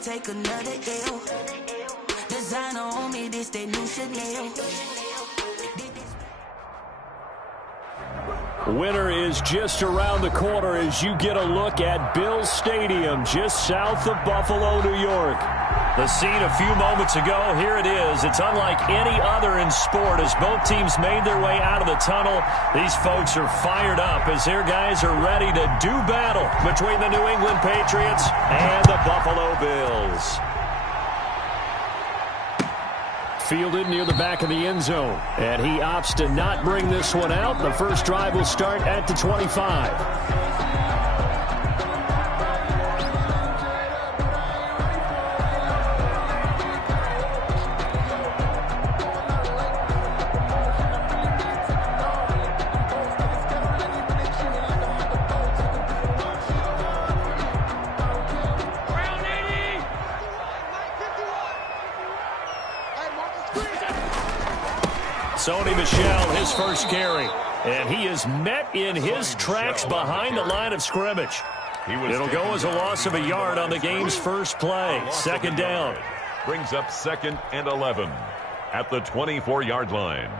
can't take another L. Designer on me, this that new Chanel. Winter is just around the corner as you get a look at Bills Stadium just south of Buffalo, New York. The scene a few moments ago, here it is. It's unlike any other in sport as both teams made their way out of the tunnel. These folks are fired up as their guys are ready to do battle between the New England Patriots and the Buffalo Bills. Fielded near the back of the end zone, and he opts to not bring this one out. The first drive will start at the 25. Sony Michel, his first carry. And he is met in his tracks behind the line of scrimmage. It'll go as a loss of a yard on the game's first play. Second down. Brings up 2nd and 11 at the 24-yard line.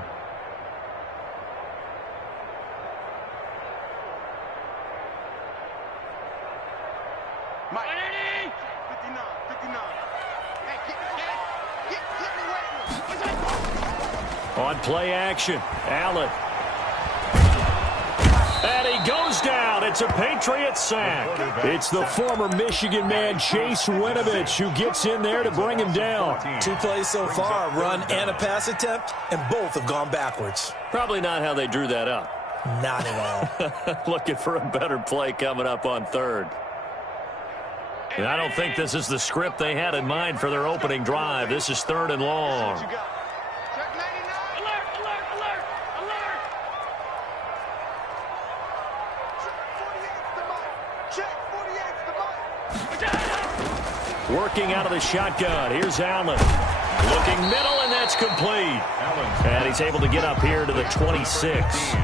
On play action, Allen. And he goes down. It's a Patriots sack. It's the former Michigan man, Chase Winovich, who gets in there to bring him down. 2 plays so far, a run and a pass attempt, and both have gone backwards. Probably not how they drew that up. Not at all. Looking for a better play coming up on third. And I don't think this is the script they had in mind for their opening drive. This is 3rd and long. Working out of the shotgun. Here's Allen. Looking middle, and that's complete. And he's able to get up here to the 26.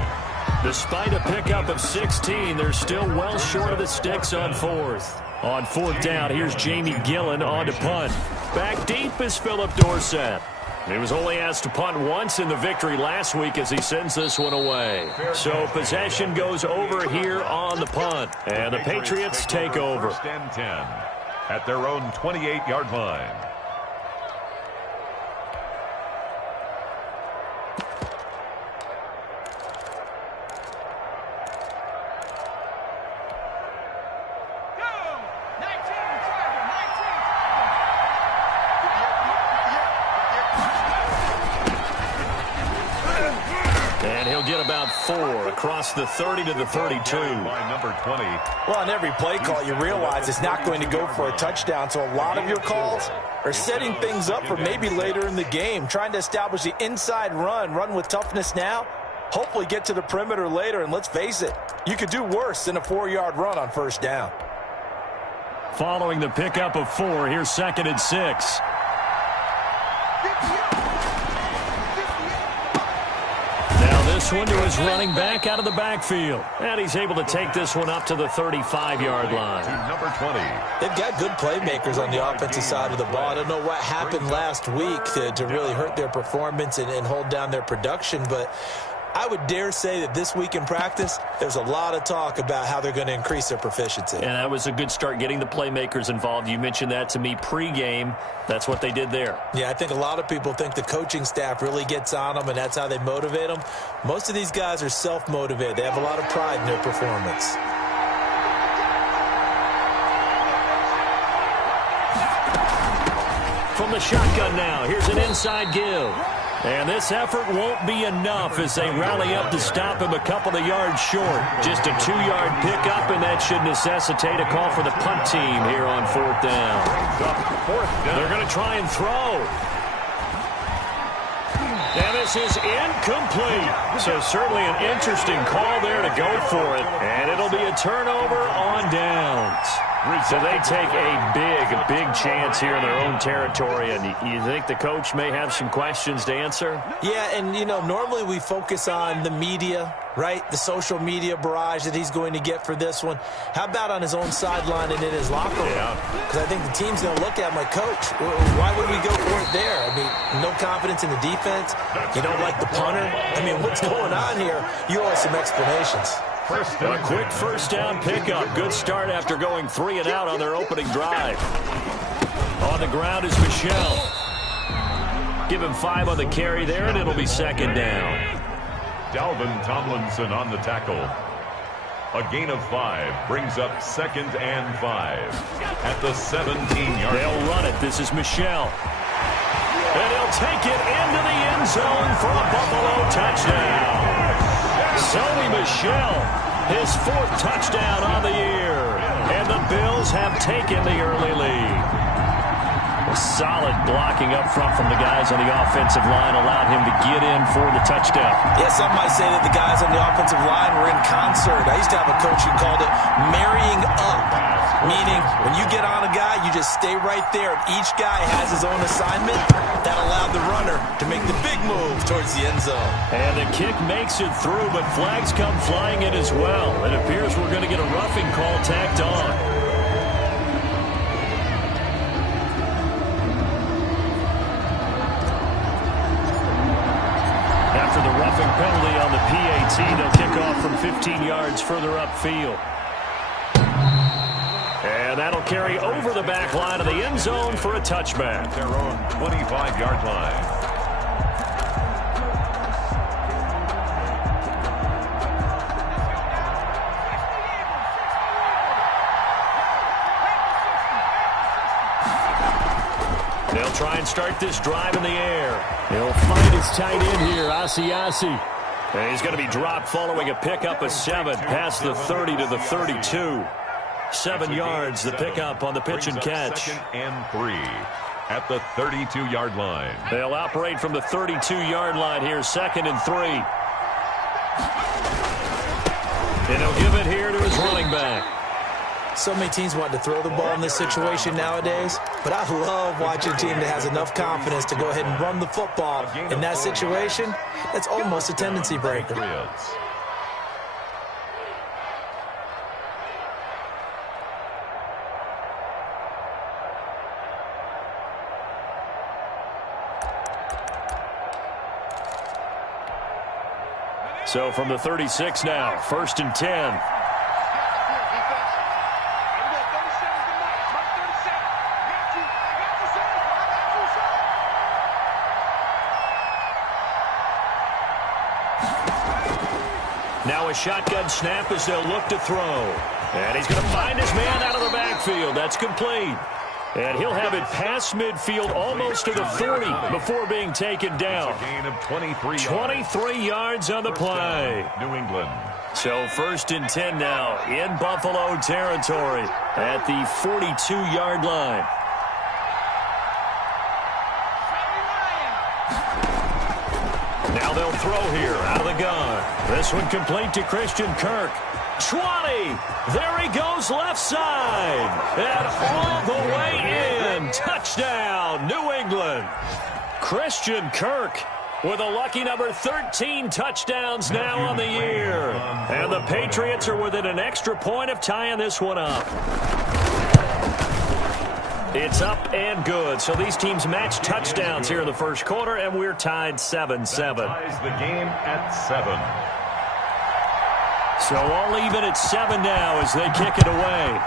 Despite a pickup of 16, they're still well short of the sticks on 4th. On 4th down, here's Jamie Gillen on to punt. Back deep is Philip Dorsett. He was only asked to punt once in the victory last week as he sends this one away. So possession goes over here on the punt. And the Patriots take over. 1st and 10 at their own 28-yard line. And he'll get about 4 across the 30 to the 32. By number 20. Well, on every play call, you realize it's not going to go for a touchdown, so a lot of your calls are setting things up for maybe later in the game, trying to establish the inside run with toughness now, hopefully get to the perimeter later, and let's face it, you could do worse than a 4-yard run on 1st down. Following the pickup of 4, here's 2nd and 6. This one to his running back out of the backfield. And he's able to take this one up to the 35-yard line. To number 20. They've got good playmakers on the offensive side of the ball. I don't know what happened last week to really hurt their performance and hold down their production, but I would dare say that this week in practice, there's a lot of talk about how they're going to increase their proficiency. And that was a good start, getting the playmakers involved. You mentioned that to me pregame. That's what they did there. Yeah, I think a lot of people think the coaching staff really gets on them, and that's how they motivate them. Most of these guys are self-motivated. They have a lot of pride in their performance. From the shotgun now, here's an inside give. And this effort won't be enough as they rally up to stop him a couple of yards short. Just a 2-yard pickup, and that should necessitate a call for the punt team here on 4th down. They're going to try and throw. And this is incomplete. So certainly an interesting call there to go for it. And it'll be a turnover on downs. So they take a big chance here in their own territory, and you think the coach may have some questions to answer? Yeah, and, normally we focus on the media, right? The social media barrage that he's going to get for this one. How about on his own sideline and in his locker room? Because I think the team's going to look at him like, Coach, why would we go for it there? I mean, no confidence in the defense. You don't like the punter. I mean, what's going on here? You owe us some explanations. A quick first down pickup. Good start after going 3 and out on their opening drive. On the ground is Michel. Give him 5 on the carry there, and it'll be second down. Dalvin Tomlinson on the tackle. A gain of 5 brings up 2nd and 5 at the 17-yard line. They'll run it. This is Michel. And he'll take it into the end zone for a Buffalo touchdown. Sony Michel, his 4th touchdown on the year. And the Bills have taken the early lead. Solid blocking up front from the guys on the offensive line allowed him to get in for the touchdown. Yeah, some might say that the guys on the offensive line were in concert. I used to have a coach who called it marrying up, meaning when you get on a guy, you just stay right there. Each guy has his own assignment. That allowed the runner to make the big move towards the end zone. And the kick makes it through, but flags come flying in as well. It appears we're going to get a roughing call tacked on. After the roughing penalty on the PAT, they'll kick off from 15 yards further upfield. And that'll carry over the back line of the end zone for a touchback. Their own 25-yard line. They'll try and start this drive in the air. He'll find his tight end here, Asiasi. And he's going to be dropped following a pickup of 7 past the 30 to the 32. 7 yards, the pickup on the pitch and catch. 2nd and 3 at the 32-yard line. They'll operate from the 32-yard line here, 2nd and 3. And he'll give it here to his running back. So many teams want to throw the ball in this situation nowadays, but I love watching a team that has enough confidence to go ahead and run the football. In that situation, that's almost a tendency breaker. So from the 36 now, 1st and 10. Now a shotgun snap as they'll look to throw. And he's going to find his man out of the backfield. That's complete. And he'll have it past midfield almost to the 30 before being taken down. It's a gain of 23 yards. 23 yards on the play. New England. So 1st and 10 now in Buffalo territory at the 42-yard line. Now they'll throw here out of the gun. This one complete to Christian Kirk. 20. There he goes left side. And all the way in. Touchdown, New England. Christian Kirk with a lucky number 13 touchdowns now on the year. And the Patriots are within an extra point of tying this one up. It's up and good. So these teams match touchdowns here in the first quarter, and we're tied 7-7. Ties the game at 7. So all even at 7 now as they kick it away.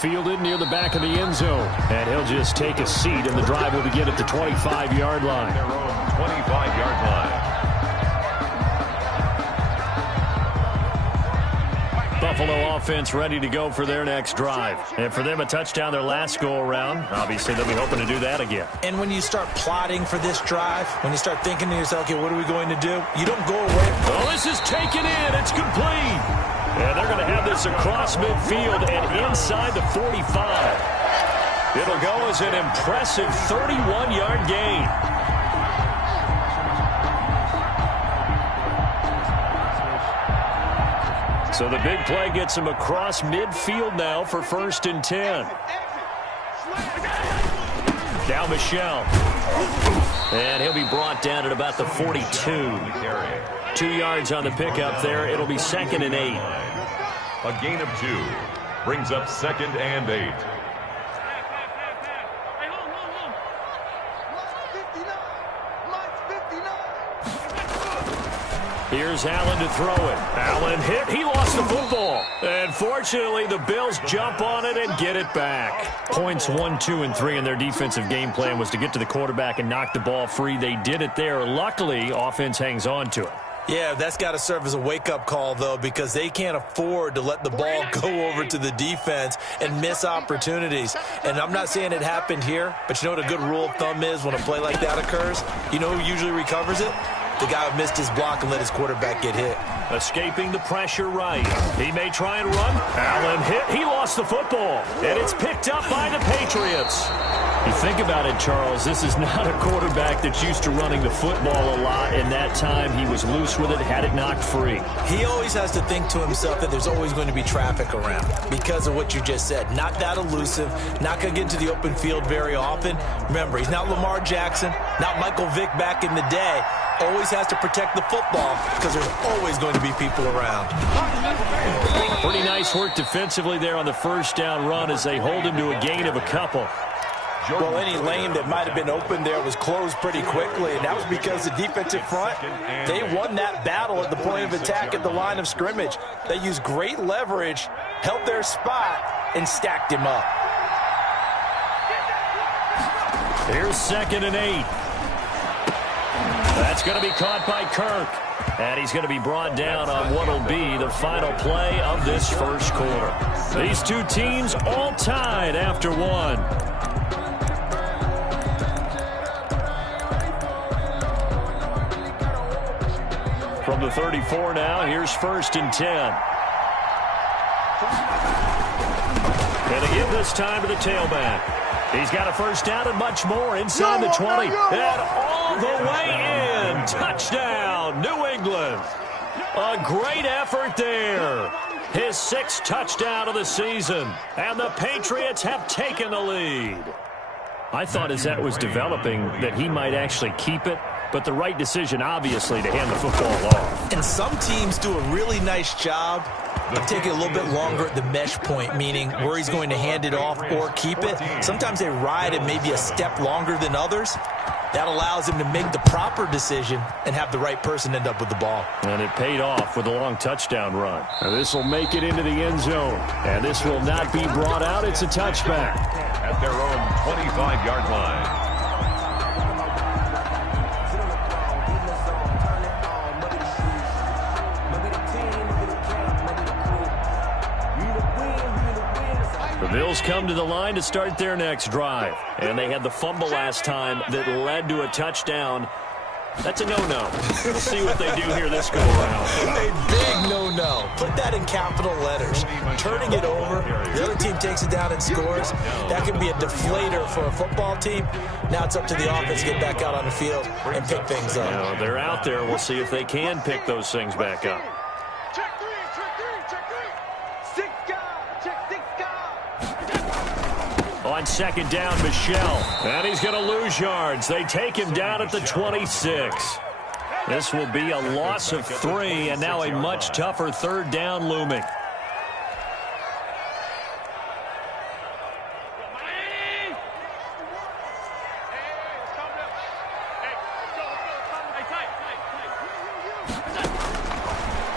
Fielded near the back of the end zone. And he'll just take a seat, and the drive will begin at the 25-yard line. Their own 25-yard line. Buffalo offense ready to go for their next drive. And for them, a touchdown their last go-around. Obviously, they'll be hoping to do that again. And when you start plotting for this drive, when you start thinking to yourself, okay, what are we going to do? You don't go away. Oh, this is taken in. It's complete. And they're going to have this across midfield and inside the 45. It'll go as an impressive 31-yard gain. So the big play gets him across midfield now for 1st and 10. Now Michel. And he'll be brought down at about the 42. 2 yards on the pickup there. It'll be 2nd and 8. A gain of 2 brings up 2nd and 8. Here's Allen to throw it. Allen hit. He lost the football. And fortunately, the Bills jump on it and get it back. Points 1, 2, and 3 in their defensive game plan was to get to the quarterback and knock the ball free. They did it there. Luckily, offense hangs on to it. Yeah, that's got to serve as a wake-up call, though, because they can't afford to let the ball go over to the defense and miss opportunities. And I'm not saying it happened here, but you know what a good rule of thumb is when a play like that occurs? You know who usually recovers it? The guy who missed his block and let his quarterback get hit. Escaping the pressure right. He may try and run. Allen hit. He lost the football. And it's picked up by the Patriots. You think about it, Charles, this is not a quarterback that's used to running the football a lot. In that time, he was loose with it, had it knocked free. He always has to think to himself that there's always going to be traffic around because of what you just said. Not that elusive, not going to get into the open field very often. Remember, he's not Lamar Jackson, not Michael Vick back in the day. Always has to protect the football because there's always going to be people around. Pretty nice work defensively there on the 1st down run as they hold him to a gain of a couple. Well, any lane that might have been open there was closed pretty quickly, and that was because the defensive front, they won that battle at the point of attack at the line of scrimmage. They used great leverage, held their spot, and stacked him up. Here's 2nd and 8. That's going to be caught by Kirk. And he's going to be brought down on what will be the final play of this 1st quarter. These two teams all tied after 1. From the 34 now, here's 1st and 10. And again this time to the tailback. He's got a 1st down and much more inside the 20. And all the way in. Touchdown, New England. A great effort there. His 6th touchdown of the season. And the Patriots have taken the lead. I thought as that was developing that he might actually keep it. But the right decision, obviously, to hand the football off. And some teams do a really nice job of taking a little bit longer at the mesh point, meaning where he's going to hand it off or keep it. Sometimes they ride it maybe a step longer than others. That allows him to make the proper decision and have the right person end up with the ball. And it paid off with a long touchdown run. Now this will make it into the end zone. And this will not be brought out. It's a touchback. At their own 25-yard line. The Bills come to the line to start their next drive. And they had the fumble last time that led to a touchdown. That's a no-no. We'll see what they do here this go-around. A big no-no. Put that in capital letters. Turning it over, the other team takes it down and scores. That can be a deflator for a football team. Now it's up to the offense to get back out on the field and pick things up. Now, they're out there. We'll see if they can pick those things back up. On 2nd down, Michel. And he's going to lose yards. They take him down at the 26. This will be a loss of 3, and now a much tougher 3rd down looming.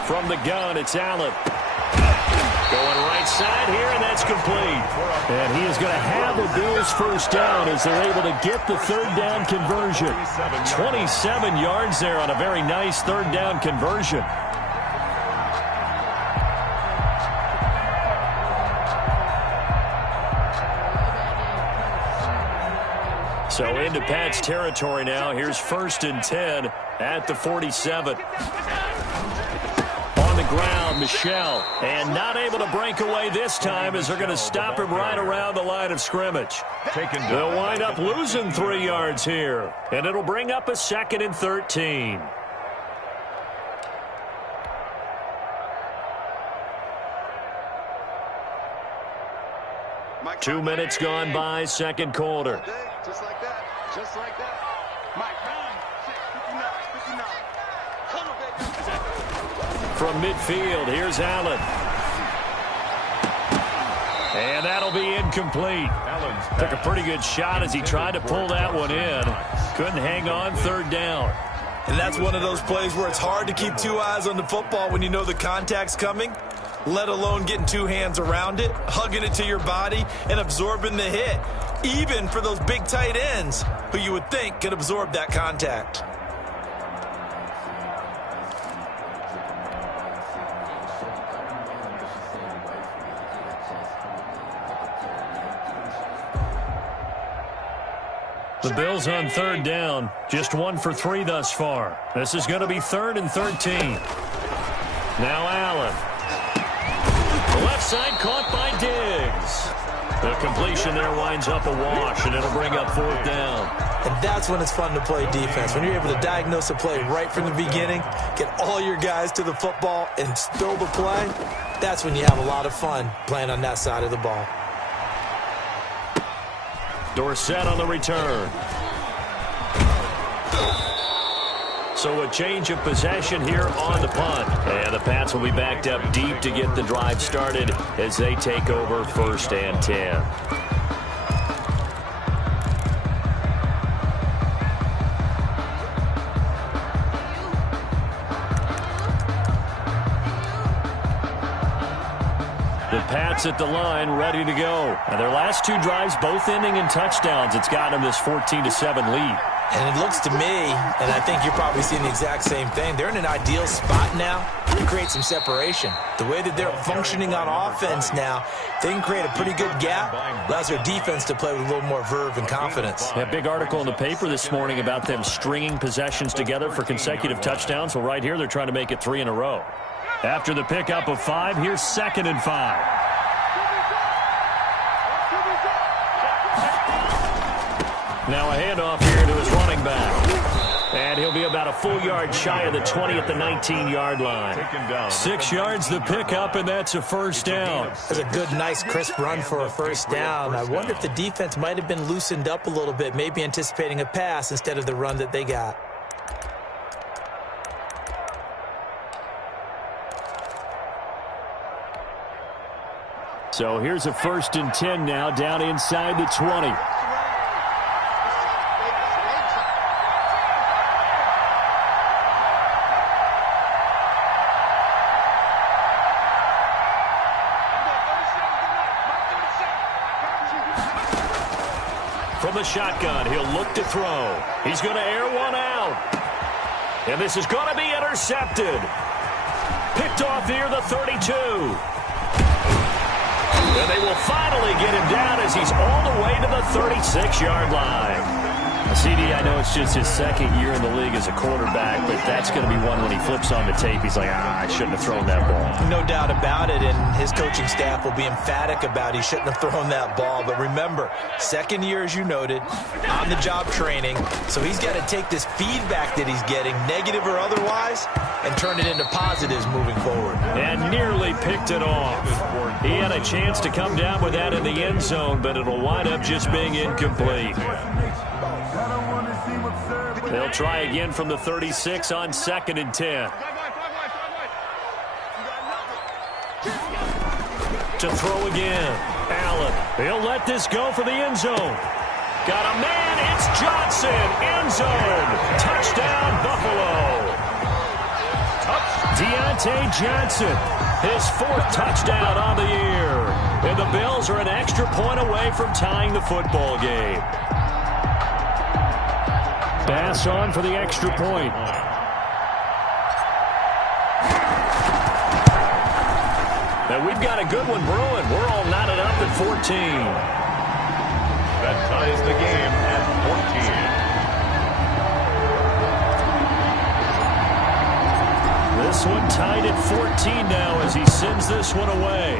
From the gun, it's Allen. Going right side here, and that's complete. And he is going to have a Bills 1st down as they're able to get the 3rd down conversion. 27 yards there on a very nice 3rd down conversion. So into Pat's territory now. Here's 1st and 10 at the 47. Ground, Michel, and not able to break away this time as they're going to stop him right around the line of scrimmage. They'll wind up losing 3 yards here, and it'll bring up a 2nd and 13. 2 minutes gone by, second quarter. Just like that. Just like that. Mike, 59. From midfield, here's Allen. And that'll be incomplete. Took a pretty good shot as he tried to pull that one in. Couldn't hang on, third down. And that's one of those plays where it's hard to keep two eyes on the football when you know the contact's coming, let alone getting two hands around it, hugging it to your body, and absorbing the hit, even for those big tight ends who you would think could absorb that contact. The Bills on third down, just 1 for 3 thus far. This is going to be 3rd and 13. Now Allen. The left side caught by Diggs. The completion there winds up a wash, and it'll bring up 4th down. And that's when it's fun to play defense. When you're able to diagnose a play right from the beginning, get all your guys to the football, and spill the play, that's when you have a lot of fun playing on that side of the ball. Dorsett on the return. So a change of possession here on the punt. And the Pats will be backed up deep to get the drive started as they take over 1st and 10. The Pats at the line, ready to go. And their last 2 drives, both ending in touchdowns. It's got them this 14-7 lead. And it looks to me, and I think you're probably seeing the exact same thing, they're in an ideal spot now to create some separation. The way that they're functioning on offense now, they can create a pretty good gap. Allows their defense to play with a little more verve and confidence. A big article in the paper this morning about them stringing possessions together for consecutive touchdowns. Well, right here, they're trying to make it 3 in a row. After the pickup of 5, here's 2nd and 5. Now a handoff here to his running back. And he'll be about a full yard shy of the 20 at the 19-yard line. 6 yards the pickup, and that's a 1st down. That's a good, nice, crisp run for a 1st down. I wonder if the defense might have been loosened up a little bit, maybe anticipating a pass instead of the run that they got. So here's a 1st and 10 now, down inside the 20. From the shotgun, he'll look to throw. He's going to air one out. And this is going to be intercepted. Picked off near the 32. And they will finally get him down as he's all the way to the 36-yard line. CD, I know it's just his 2nd year in the league as a quarterback, but that's going to be one when he flips on the tape. He's like, I shouldn't have thrown that ball. No doubt about it, and his coaching staff will be emphatic about he shouldn't have thrown that ball. But remember, 2nd year, as you noted, on-the-job training, so he's got to take this feedback that he's getting, negative or otherwise, and turn it into positives moving forward. And nearly picked it off. He had a chance to come down with that in the end zone, but it'll wind up just being incomplete. They'll try again from the 36 on 2nd and 10. To throw again. Allen. He'll let this go for the end zone. Got a man. It's Johnson. End zone. Touchdown, Buffalo. Deontay Johnson. His 4th touchdown on the year. And the Bills are an extra point away from tying the football game. Pass on for the extra point. And we've got a good one brewing. We're all knotted up at 14. That ties the game at 14. This one tied at 14 now as he sends this one away.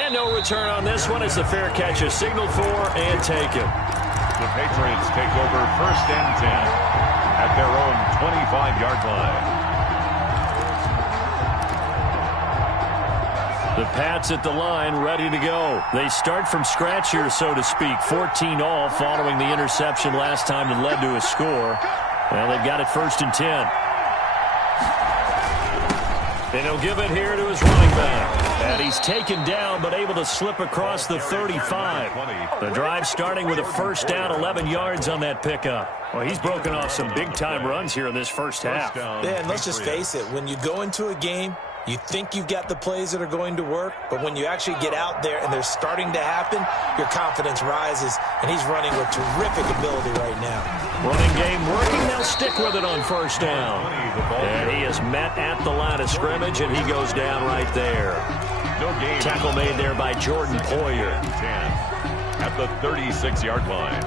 And no return on this one as the fair catch is signaled for and taken. The Patriots take over 1st and 10 at their own 25-yard line. The Pats at the line, ready to go. They start from scratch here, so to speak. 14 all following the interception last time that led to a score. Well, they've got it 1st and 10. And he'll give it here to his running back. And he's taken down, but able to slip across the 35. The drive starting with a 1st down, 11 yards on that pickup. Well, he's broken off some big-time runs here in this first half. Yeah, and let's just face it. When you go into a game, you think you've got the plays that are going to work, but when you actually get out there and they're starting to happen, your confidence rises, and he's running with terrific ability right now. Running game working. They'll stick with it on 1st down. And he is met at the line of scrimmage, and he goes down right there. Tackle made there by Jordan Poyer. 10 at the 36-yard line.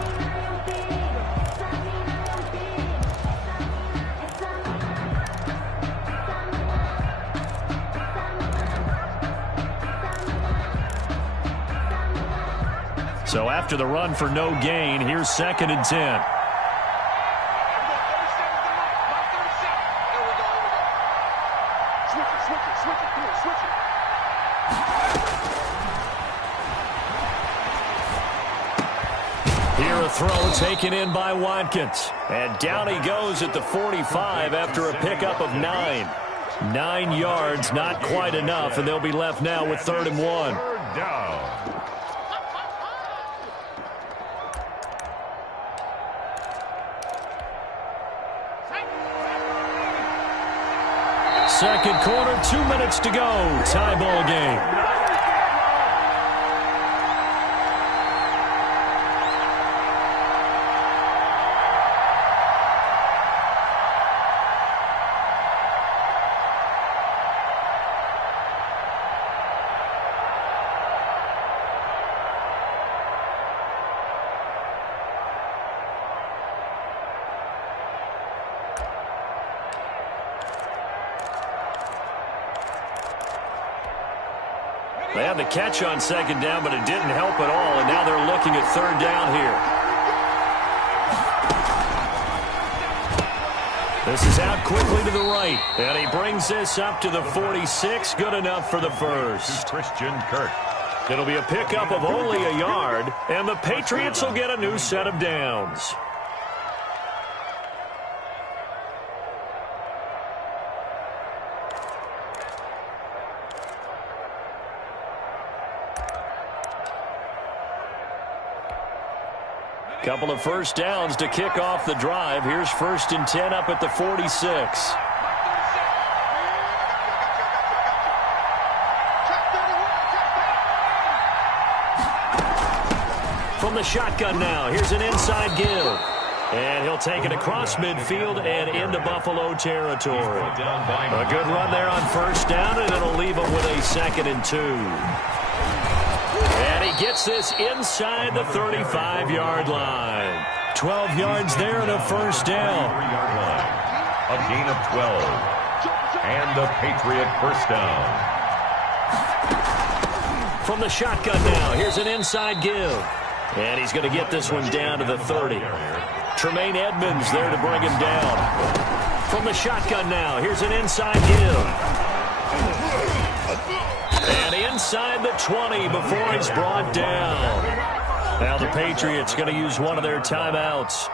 So after the run for no gain, here's 2nd and 10. Here a throw taken in by Watkins. And down he goes at the 45 after a pickup of 9. 9 yards, not quite enough, and they'll be left now with 3rd and 1. Down. Second quarter, 2 minutes to go. Tie ball game. They had the catch on 2nd down, but it didn't help at all, and now they're looking at 3rd down here. This is out quickly to the right, and he brings this up to the 46. Good enough for the first. Christian Kirk. It'll be a pickup of only a yard, and the Patriots will get a new set of downs. Couple of 1st downs to kick off the drive. Here's 1st and 10 up at the 46. From the shotgun now, here's an inside give. And he'll take it across midfield and into Buffalo territory. A good run there on 1st down, and it'll leave him with a 2nd and 2. And he gets this inside the 35-yard line. 12 yards there and a 1st down. A gain of 12. And a Patriot 1st down. From the shotgun now, here's an inside give. And he's going to get this one down to the 30. Tremaine Edmonds there to bring him down. From the shotgun now, here's an inside give. And inside the 20 before he's brought down. Now the Patriots going to use one of their timeouts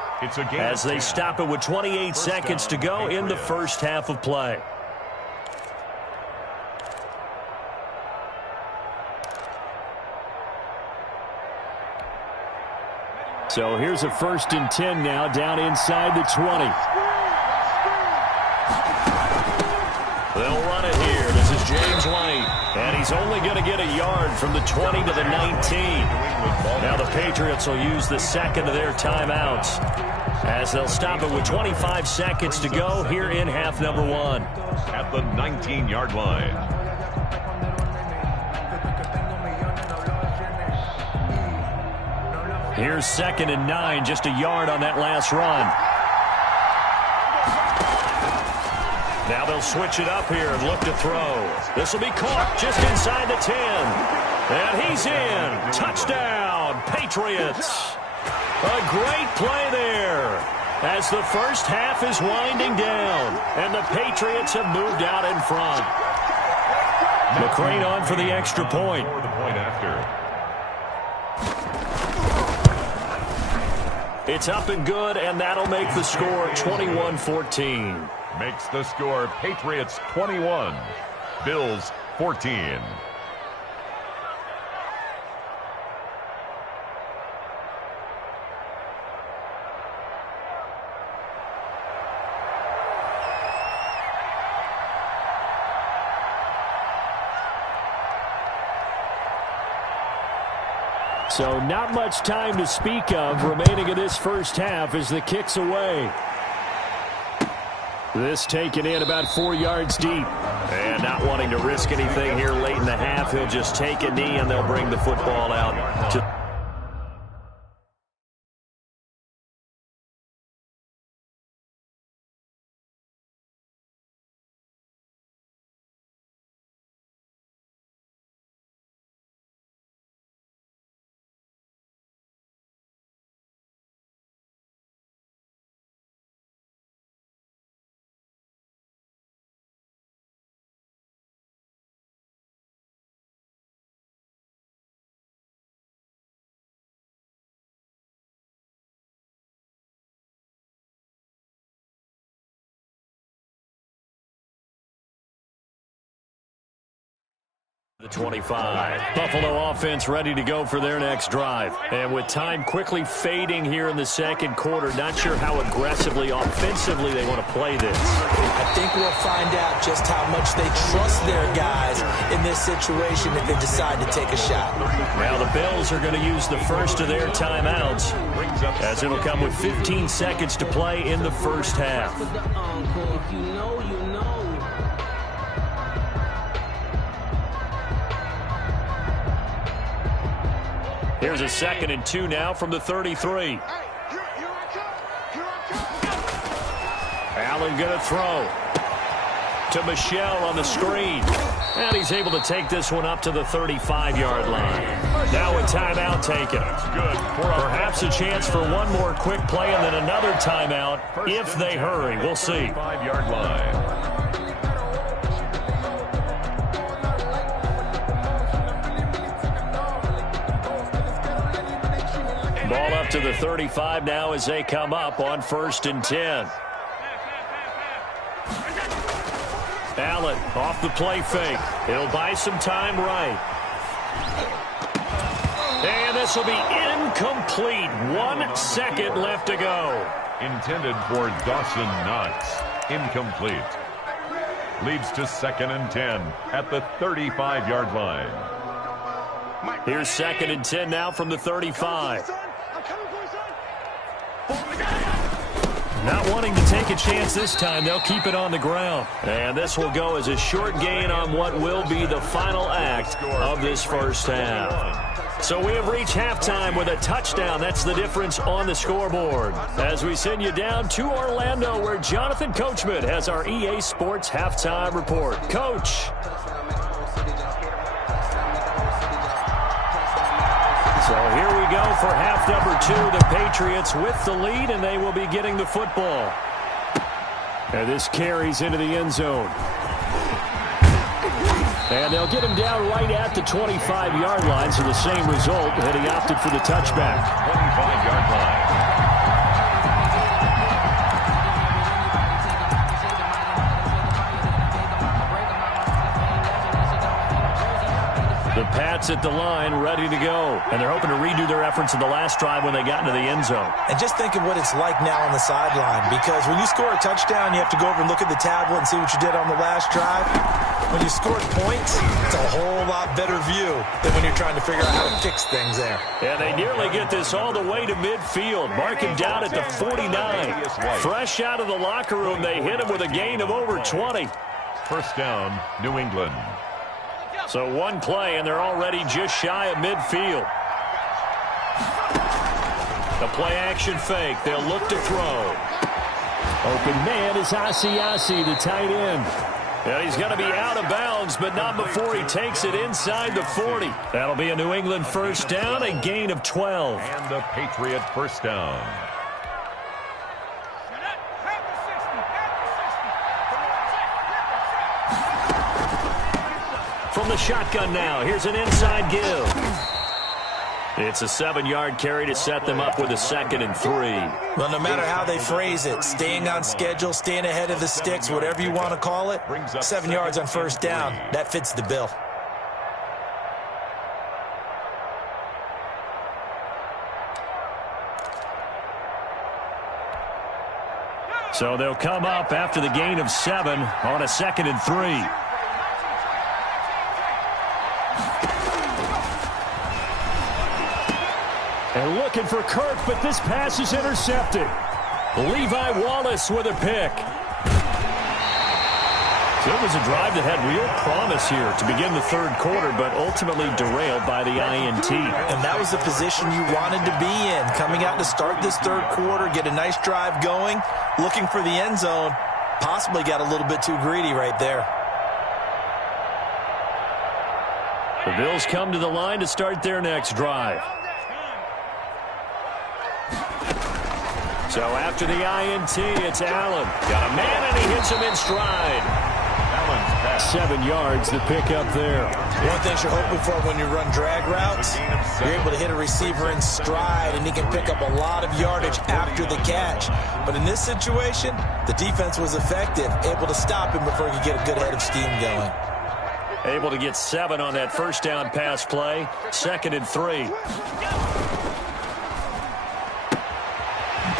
as they stop it with 28 seconds to go in the 1st half of play. So here's a 1st and 10 now down inside the 20. They'll run it here. This is James White. And he's only going to get a yard from the 20 to the 19. Now the Patriots will use the 2nd of their timeouts as they'll stop it with 25 seconds to go here in half number 1. At the 19-yard line. Here's 2nd and 9, just a yard on that last run. Now they'll switch it up here and look to throw. This will be caught just inside the 10. And he's in. Touchdown, Patriots. A great play there as the 1st half is winding down, and the Patriots have moved out in front. McCrane on for the extra point. For the point after. It's up and good, and that'll make the score 21-14. Makes the score Patriots 21, Bills 14. So not much time to speak of remaining in this first half as the kick's away. This taken in about 4 yards deep. And not wanting to risk anything here late in the half, he'll just take a knee and they'll bring the football out to the 25. Buffalo offense ready to go for their next drive. And with time quickly fading here in the second quarter, not sure how aggressively, offensively they want to play this. I think we'll find out just how much they trust their guys in this situation if they decide to take a shot. Now the Bills are going to use the first of their timeouts, as it'll come with 15 seconds to play in the first half. Here's a 2nd and 2 now from the 33. Allen going to throw to Michel on the screen. And he's able to take this one up to the 35-yard line. Now a timeout taken. Perhaps a chance for one more quick play and then another timeout if they hurry. We'll see. 5-yard line. Ball up to the 35 now as they come up on 1st and 10. Allen off the play fake. He'll buy some time right. And this will be incomplete. 1 second left to go. Intended for Dawson Knox. Incomplete. Leads to 2nd and 10 at the 35-yard line. Here's 2nd and 10 now from the 35. Not wanting to take a chance this time, they'll keep it on the ground. And this will go as a short gain on what will be the final act of this first half. So we have reached halftime with a touchdown. That's the difference on the scoreboard. As we send you down to Orlando, where Jonathan Coachman has our EA Sports Halftime Report. Coach. So here we go for half number 2. The Patriots with the lead, and they will be getting the football. And this carries into the end zone. And they'll get him down right at the 25-yard line, so the same result, and he opted for the touchback. 25-yard line. The Pats at the line, ready to go. And they're hoping to redo their efforts in the last drive when they got into the end zone. And just think of what it's like now on the sideline, because when you score a touchdown, you have to go over and look at the tablet and see what you did on the last drive. When you scored points, it's a whole lot better view than when you're trying to figure out how to fix things there. And they nearly get this all the way to midfield. Mark him down at the 49. Fresh out of the locker room, they hit him with a gain of over 20. First down, New England. So one play, and they're already just shy of midfield. The play-action fake. They'll look to throw. Open man is Asiasi, the tight end. And he's going to be out of bounds, but not before he takes it inside the 40. That'll be a New England first down, a gain of 12. And the Patriot first down. From the shotgun now, here's an inside give. It's a 7-yard carry to set them up with a 2nd and 3. Well, no matter how they phrase it, staying on schedule, staying ahead of the sticks, whatever you want to call it, 7 yards on first down, that fits the bill. So they'll come up after the gain of 7 on a 2nd and 3. And looking for Kirk, but this pass is intercepted. Levi Wallace with a pick. So it was a drive that had real promise here to begin the 3rd quarter, but ultimately derailed by the INT. And that was the position you wanted to be in. Coming out to start this 3rd quarter, get a nice drive going, looking for the end zone. Possibly got a little bit too greedy right there. The Bills come to the line to start their next drive. So after the INT, it's Allen. Got a man, and he hits him in stride. 7 yards, the pickup there. One thing you're hoping for when you run drag routes, you're able to hit a receiver in stride, and he can pick up a lot of yardage after the catch. But in this situation, the defense was effective, able to stop him before he could get a good head of steam going. Able to get 7 on that first down pass play. 2nd and 3.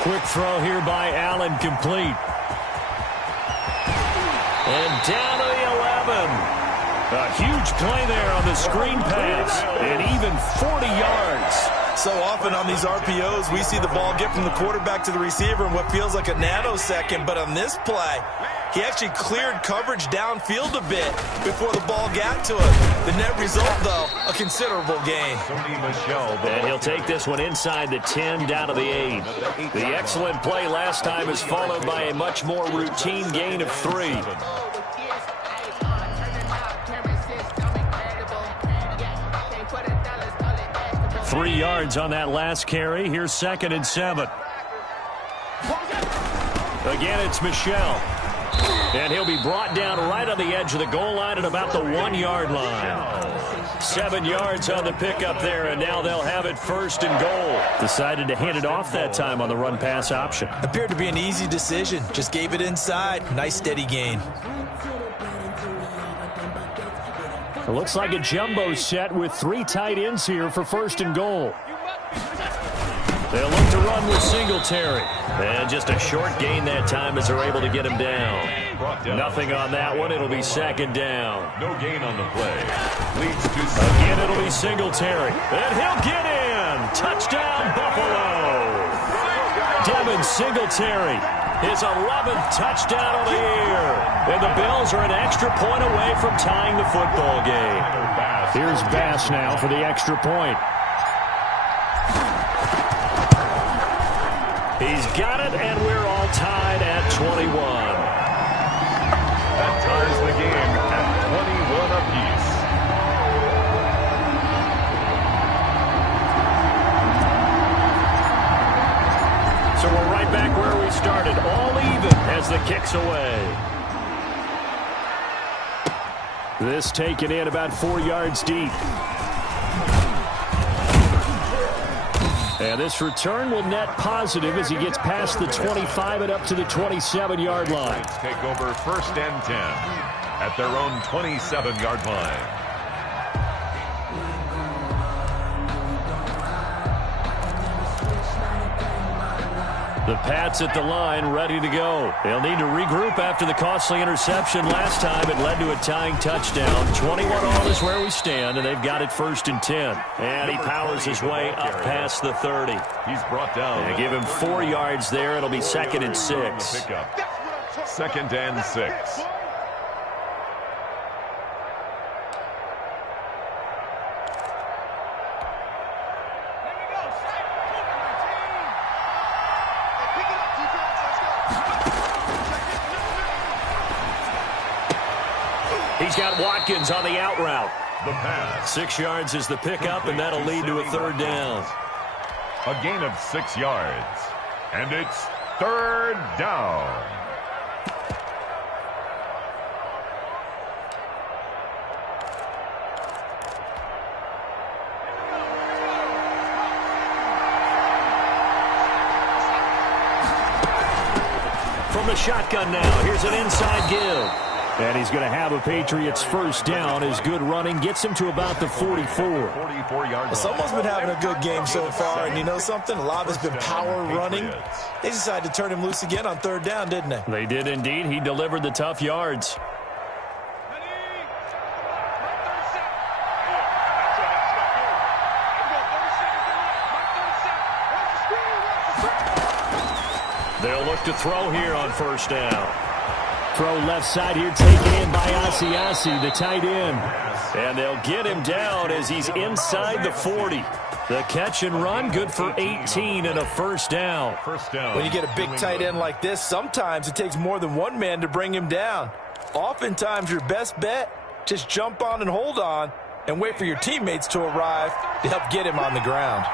Quick throw here by Allen, complete. And down to the 11. A huge play there on the screen pass. And even 40 yards. So often on these RPOs, we see the ball get from the quarterback to the receiver in what feels like a nanosecond. But on this play, he actually cleared coverage downfield a bit before the ball got to him. The net result, though, a considerable gain. And he'll take this one inside the 10, down to the 8. The excellent play last time is followed by a much more routine gain of 3. Three yards on that last carry. Here's 2nd and 7. Again, it's Michel. And he'll be brought down right on the edge of the goal line at about the 1-yard line. 7 yards on the pickup there, and now they'll have it 1st and goal. Decided to hand it off that time on the run-pass option. Appeared to be an easy decision. Just gave it inside. Nice, steady gain. It looks like a jumbo set with 3 tight ends here for 1st and goal. They'll look to run with Singletary. And just a short gain that time as they're able to get him down. Nothing on that one. It'll be 2nd down. No gain on the play. Leads to again, it'll be Singletary. And he'll get in. Touchdown, Buffalo. Devin Singletary. His 11th touchdown of the year. And the Bills are an extra point away from tying the football game. Here's Bass now for the extra point. He's got it, and we're all tied at 21. That ties the game at 21 apiece. So we're right back where we started, all even as the kick's away. This taken in about 4 yards deep. And this return will net positive as he gets past the 25 and up to the 27-yard line. Take over 1st and 10 at their own 27-yard line. The Pats at the line, ready to go. They'll need to regroup after the costly interception last time. It led to a tying touchdown. 21 all is where we stand, and they've got it 1st and 10. And he powers his way up past the 30. He's brought down. They give him 4 yards there. It'll be 2nd and 6. 2nd and 6. He's got Watkins on the out route. The pass. 6 yards is the pickup, and that'll lead to a 3rd down. A gain of 6 yards. And it's 3rd down. from the shotgun now. Here's an inside give. And he's going to have a Patriots first down as good running gets him to about the 44. 44 yards. Someone's been having a good game so far, and you know something? A lot of it's been power running. They decided to turn him loose again on third down, didn't they? They did indeed. He delivered the tough yards. They'll look to throw here on first down. Throw left side here, taken in by Asiasi, the tight end. And they'll get him down as he's inside the 40. The catch and run, good for 18 and a first down. When you get a big tight end like this, sometimes it takes more than one man to bring him down. Oftentimes, your best bet, just jump on and hold on and wait for your teammates to arrive to help get him on the ground.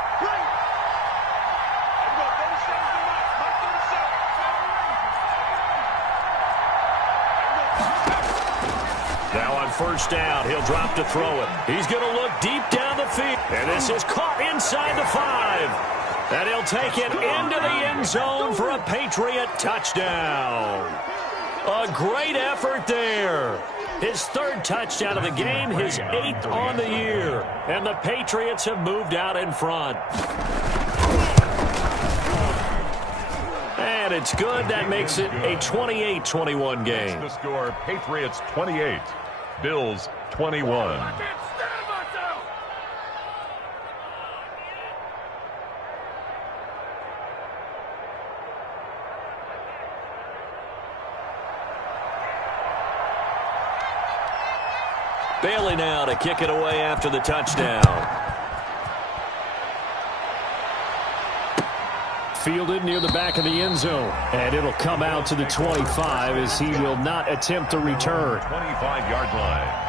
First down, he'll drop to throw it. He's going to look deep down the field. And this is caught inside the 5. And he'll take it into the end zone for a Patriot touchdown. A great effort there. His third touchdown of the game, his 8th on the year. And the Patriots have moved out in front. And it's good. That makes it a 28-21 game. The score, Patriots 28. Bills 21. Bailey now to kick it away after the touchdown. Fielded near the back of the end zone. And it'll come out to the 25 as he will not attempt to return. 25-yard line.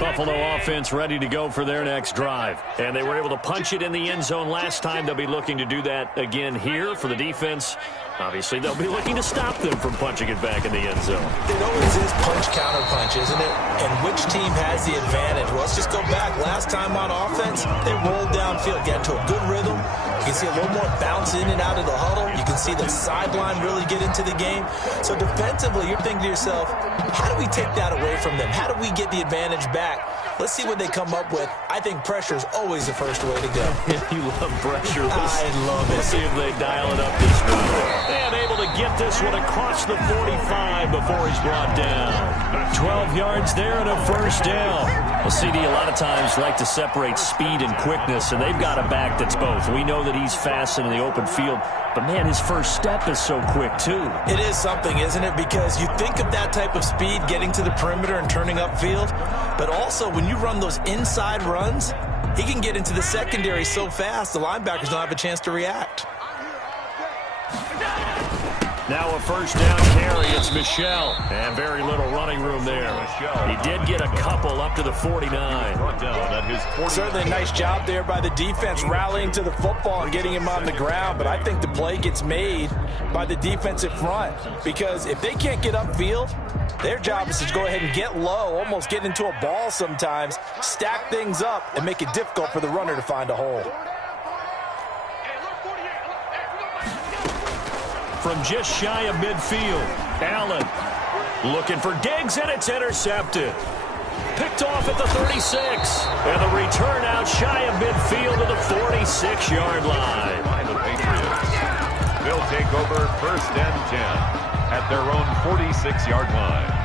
Buffalo offense ready to go for their next drive. And they were able to punch it in the end zone last time. They'll be looking to do that again here for the defense. Obviously, they'll be looking to stop them from punching it back in the end zone. It always is punch-counter-punch, isn't it? And which team has the advantage? Well, let's just go back. Last time on offense, they rolled downfield, get into a good rhythm. You can see a little more bounce in and out of the huddle. You can see the sideline really get into the game. So defensively, you're thinking to yourself, how do we take that away from them? How do we get the advantage back? Let's see what they come up with. I think pressure is always the first way to go. You love pressure. I love it. Let's see if they dial it up this time. And able to get this one across the 45 before he's brought down. 12 yards there and a first down. Well, CD a lot of times like to separate speed and quickness, and they've got a back that's both. We know that he's fast in the open field, but, man, his first step is so quick, too. It is something, isn't it? Because you think of that type of speed getting to the perimeter and turning upfield, but also when you run those inside runs, he can get into the secondary so fast the linebackers don't have a chance to react. Now a first down carry. It's Michel. And very little running room there. He did get a couple up to the 49. Certainly a nice job there by the defense rallying to the football and getting him on the ground. But I think the play gets made by the defensive front. Because if they can't get upfield, their job is to go ahead and get low, almost get into a ball sometimes, stack things up, and make it difficult for the runner to find a hole. From just shy of midfield, Allen looking for Diggs, and it's intercepted. Picked off at the 36. And the return out shy of midfield to the 46-yard line. By the Patriots. They'll take over first and 10 at their own 46-yard line.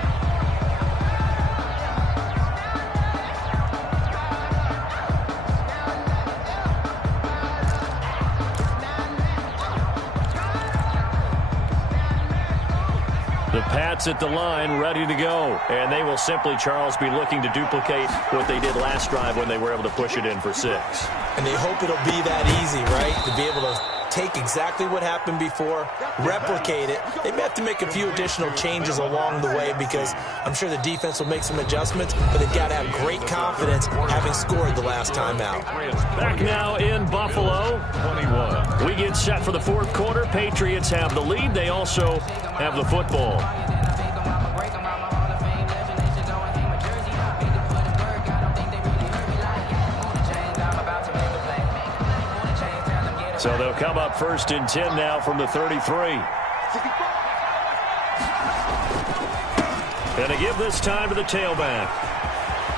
The Pats at the line, ready to go. And they will simply, Charles, be looking to duplicate what they did last drive when they were able to push it in for 6. And they hope it'll be that easy, right? To be able to take exactly what happened before, replicate it. They may have to make a few additional changes along the way because I'm sure the defense will make some adjustments, but they've got to have great confidence having scored the last time out. Back now in Buffalo. 21. We get set for the fourth quarter. Patriots have the lead. They also have the football. So they'll come up 1st and 10 now from the 33. And a give this time to the tailback.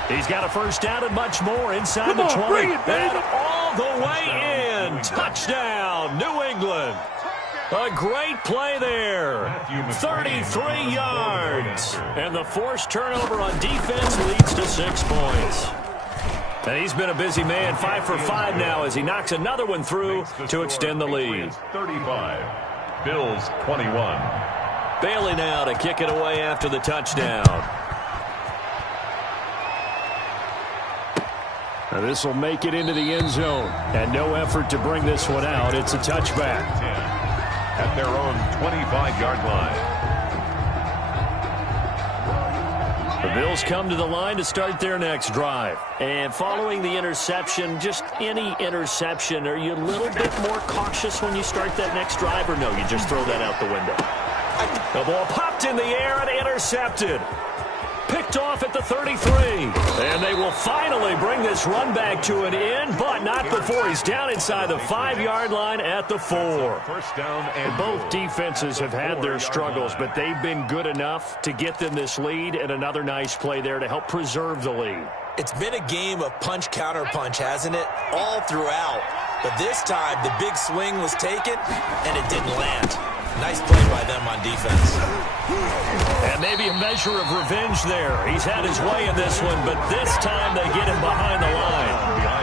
He's got a first down and much more inside the 20. And all the way in. Touchdown, New England. A great play there. 33 yards. And the forced turnover on defense leads to 6 points. And he's been a busy man, 5 for 5 now as he knocks another one through to extend the lead. 35. Bills 21. Bailey now to kick it away after the touchdown. Now this will make it into the end zone. And no effort to bring this one out. It's a touchback. 10 at their own 25-yard line. The Bills come to the line to start their next drive. And following the interception, just any interception, are you a little bit more cautious when you start that next drive, or no, you just throw that out the window? The ball popped in the air and intercepted. Picked off at the 33. And they will finally bring this run back to an end, but not before he's down inside the 5-yard line at the 4. First down and both defenses have had their struggles, but they've been good enough to get them this lead, and another nice play there to help preserve the lead. It's been a game of punch-counter-punch, hasn't it? All throughout. But this time, the big swing was taken, and it didn't land. Nice play by them on defense. And maybe a measure of revenge there. He's had his way in this one, but this time they get him behind the line.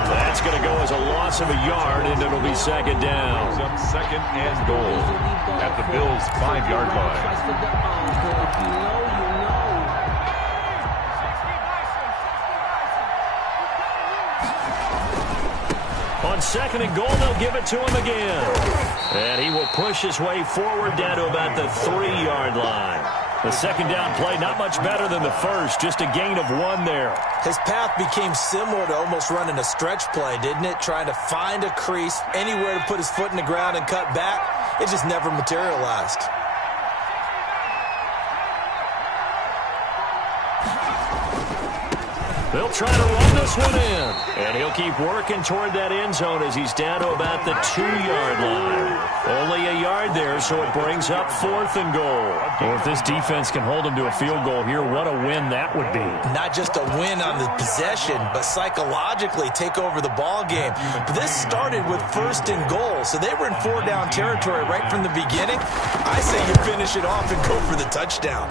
That's going to go as a loss of a yard, and it'll be second down. Second and goal at the Bills' 5-yard line. On second and goal, they'll give it to him again. And he will push his way forward down to about the 3-yard line. The second down play, not much better than the first, just a gain of 1 there. His path became similar to almost running a stretch play, didn't it? Trying to find a crease, anywhere to put his foot in the ground and cut back. It just never materialized. They'll try to run this one in. And he'll keep working toward that end zone as he's down to about the 2-yard line. Only a yard there, so it brings up 4th and goal. Well, if this defense can hold him to a field goal here, what a win that would be. Not just a win on the possession, but psychologically take over the ball game. This started with 1st and goal, so they were in 4-down territory right from the beginning. I say you finish it off and go for the touchdown.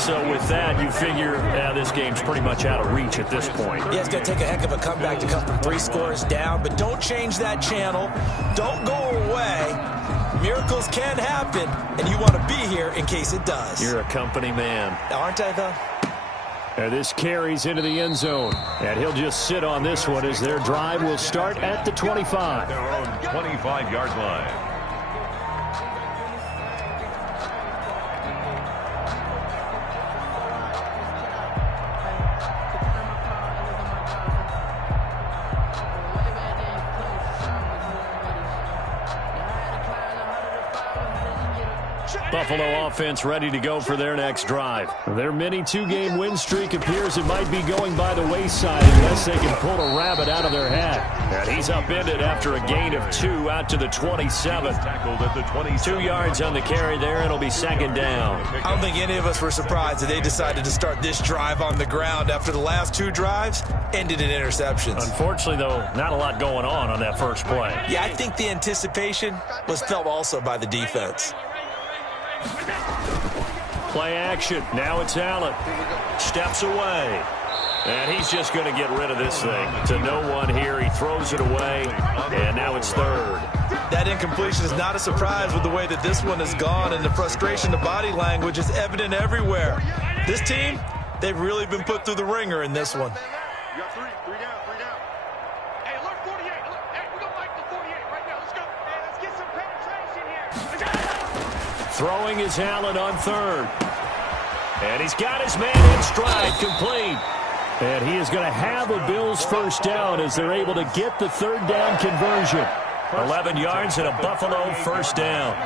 So with that, you figure this game's pretty much out of reach at this point. Yeah, it's going to take a heck of a comeback to come from 3 scores down, but don't change that channel. Don't go away. Miracles can happen, and you want to be here in case it does. You're a company man. Aren't I, though? And this carries into the end zone. And he'll just sit on this one as their drive will start at the 25. Their own 25-yard line. Buffalo offense ready to go for their next drive. Their mini 2-game win streak appears it might be going by the wayside unless they can pull a rabbit out of their hat. And he's upended after a gain of 2 out to the 27. Tackled at the 27. 2 yards on the carry there, and it'll be second down. I don't think any of us were surprised that they decided to start this drive on the ground after the last 2 drives ended in interceptions. Unfortunately, though, not a lot going on that first play. Yeah, I think the anticipation was felt also by the defense. Play action. Now it's Allen. Steps away. And he's just going to get rid of this thing. To no one here. He throws it away. And now it's 3rd. That incompletion is not a surprise with the way that this one has gone, and the frustration, the body language is evident everywhere. This team, they've really been put through the ringer in this one. You got 3 down. Hey, alert 48. Hey, we're going to fight the 48 right now. Let's go. Hey, let's get Throwing is Allen on third. And he's got his man in stride, complete. And he is going to have a Bills first down as they're able to get the third down conversion. 11 yards and a Buffalo first down.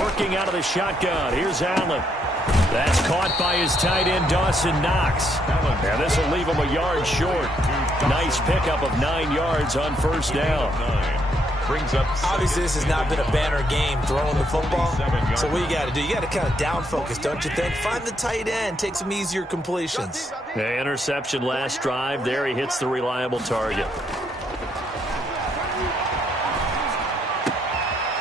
Working out of the shotgun. Here's Allen. That's caught by his tight end, Dawson Knox. And this will leave him a yard short. Nice pickup of 9 yards on first down. Obviously, this has not been a banner game throwing the football. So what you got to do, you got to kind of down focus, don't you think? Find the tight end, take some easier completions. The interception last drive. There he hits the reliable target.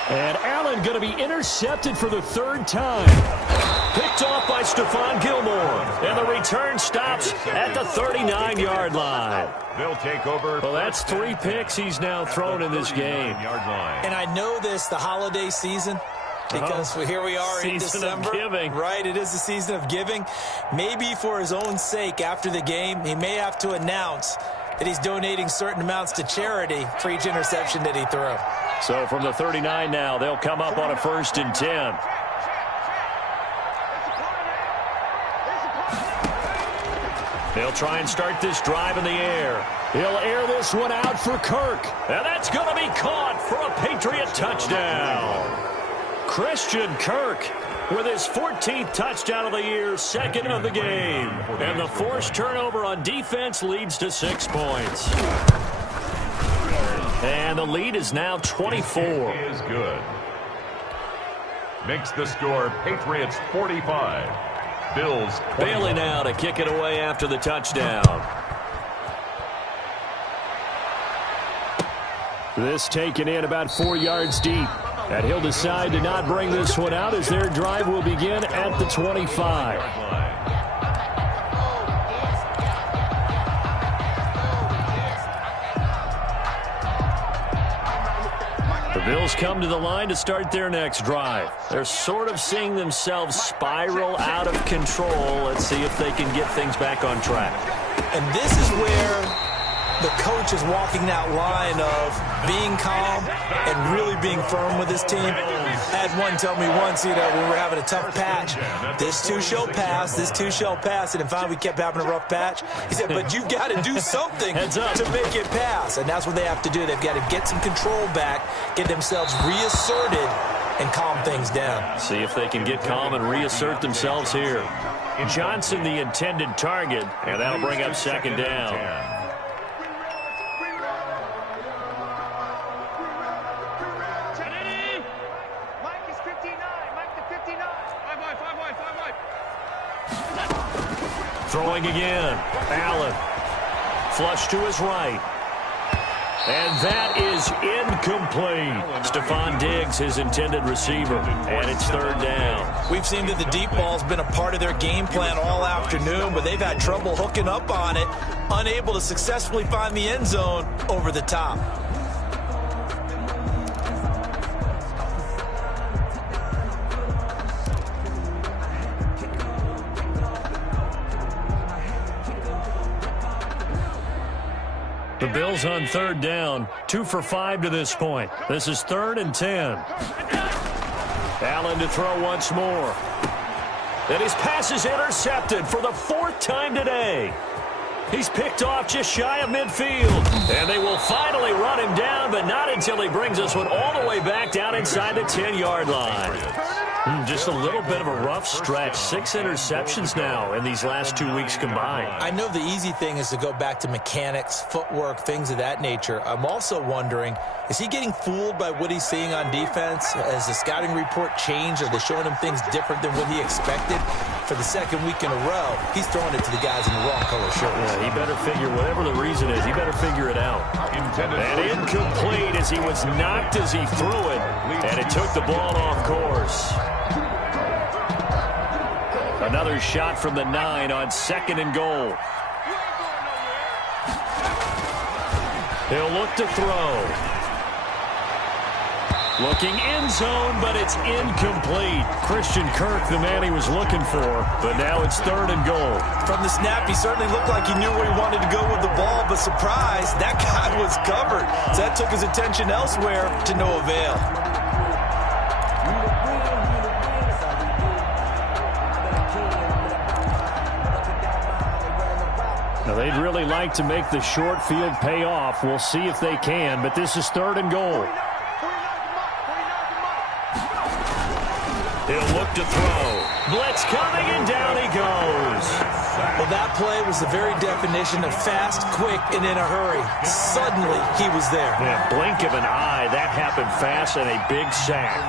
And Allen going to be intercepted for the third time. Picked off by Stephon Gilmore. And the return stops at the 39-yard line. They'll take over. Well, that's 3 picks he's now thrown in this game. And I know this, the holiday season, because here we are in December. Season of giving. Right, it is the season of giving. Maybe for his own sake after the game, he may have to announce that he's donating certain amounts to charity for each interception that he threw. So from the 39 now, they'll come up on a 1st and 10. They'll try and start this drive in the air. He'll air this one out for Kirk. And that's going to be caught for a Patriot touchdown. Christian Kirk with his 14th touchdown of the year, 2nd of the game. And the forced turnover on defense leads to 6 points. And the lead is now 24. Is good. Makes the score Patriots 45. Bills 21. Bailey now to kick it away after the touchdown. This taken in about 4 yards deep. And he'll decide to not bring this one out as their drive will begin at the 25. The Bills come to the line to start their next drive. They're sort of seeing themselves spiral out of control. Let's see if they can get things back on track. And this is where the coach is walking that line of being calm and really being firm with his team. I had one tell me once, when we were having a tough patch, this too shall pass, this too shall pass. And finally we kept having a rough patch. He said, but you've got to do something to make it pass. And that's what they have to do. They've got to get some control back, get themselves reasserted, and calm things down. See if they can get calm and reassert themselves here. Johnson, the intended target, and that'll bring up 2nd down. Throwing again. Allen. Flush to his right. And that is incomplete. Stephon Diggs, his intended receiver. And it's 3rd down. We've seen that the deep ball's been a part of their game plan all afternoon, but they've had trouble hooking up on it, unable to successfully find the end zone over the top. The Bills on 3rd down, 2 for 5 to this point. This is 3rd and 10. Allen to throw once more. And his pass is intercepted for the 4th time today. He's picked off just shy of midfield. And they will finally run him down, but not until he brings this one all the way back down inside the 10-yard line. Just a little bit of a rough stretch. 6 interceptions now in these last 2 weeks combined. I know the easy thing is to go back to mechanics, footwork, things of that nature. I'm also wondering, is he getting fooled by what he's seeing on defense? Has the scouting report changed? Are they showing him things different than what he expected? For the 2nd week in a row, he's throwing it to the guys in the wrong color shirts. Yeah, he better figure, whatever the reason is, he better figure it out. And incomplete as he was knocked as he threw it. And it took the ball off course. Another shot from the 9 on 2nd and goal. He'll look to throw. Looking end zone, but it's incomplete. Christian Kirk, the man he was looking for, but now it's 3rd and goal. From the snap, he certainly looked like he knew where he wanted to go with the ball, but surprise, that guy was covered. So that took his attention elsewhere to no avail. Now, they'd really like to make the short field pay off. We'll see if they can, but this is 3rd and goal. He'll look to throw. Blitz coming, and down he goes. Well, that play was the very definition of fast, quick, and in a hurry. Suddenly, he was there. Yeah, blink of an eye. That happened fast, and a big sack.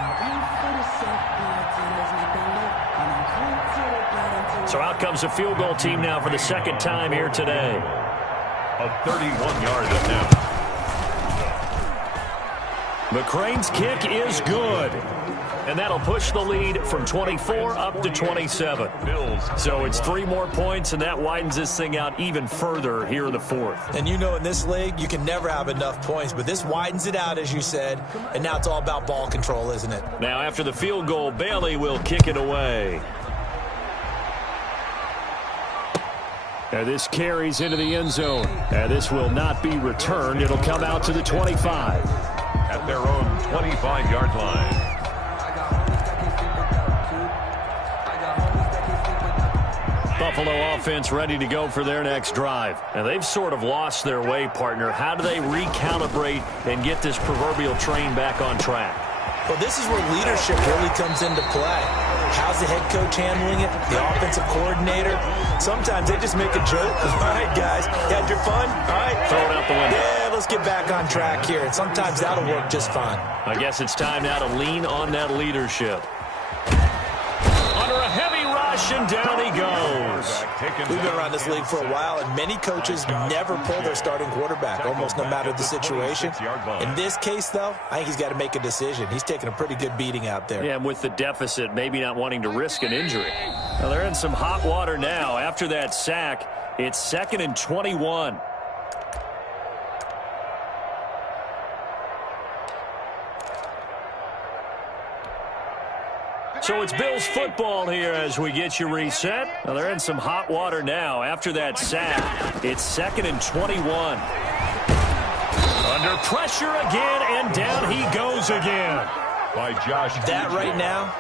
So out comes the field goal team now for the 2nd time here today. A 31-yard attempt. McCrane's kick is good. And that'll push the lead from 24 up to 27. So it's 3 more points, and that widens this thing out even further here in the 4th. And you know in this league, you can never have enough points, but this widens it out, as you said, and now it's all about ball control, isn't it? Now after the field goal, Bailey will kick it away. Now this carries into the end zone. And this will not be returned. It'll come out to the 25. At their own 25-yard line. Buffalo offense ready to go for their next drive. And they've sort of lost their way, partner. How do they recalibrate and get this proverbial train back on track? Well, this is where leadership really comes into play. How's the head coach handling it? The offensive coordinator? Sometimes they just make a joke. All right, guys, you had your fun? All right. Throw it out the window. Yeah, let's get back on track here. And sometimes that'll work just fine. I guess it's time now to lean on that leadership. Under a heavy rush, and down he goes. We've been around this league for a while, and many coaches never pull their starting quarterback, almost no matter the situation. In this case, though, I think he's got to make a decision. He's taking a pretty good beating out there. Yeah, and with the deficit, maybe not wanting to risk an injury. Well, they're in some hot water now. After that sack, it's 2nd and 21. So it's Bills football here as we get you reset. Well, they're in some hot water now. After that sack, it's 2nd and 21. Under pressure again, and down he goes again. By Josh. That right now,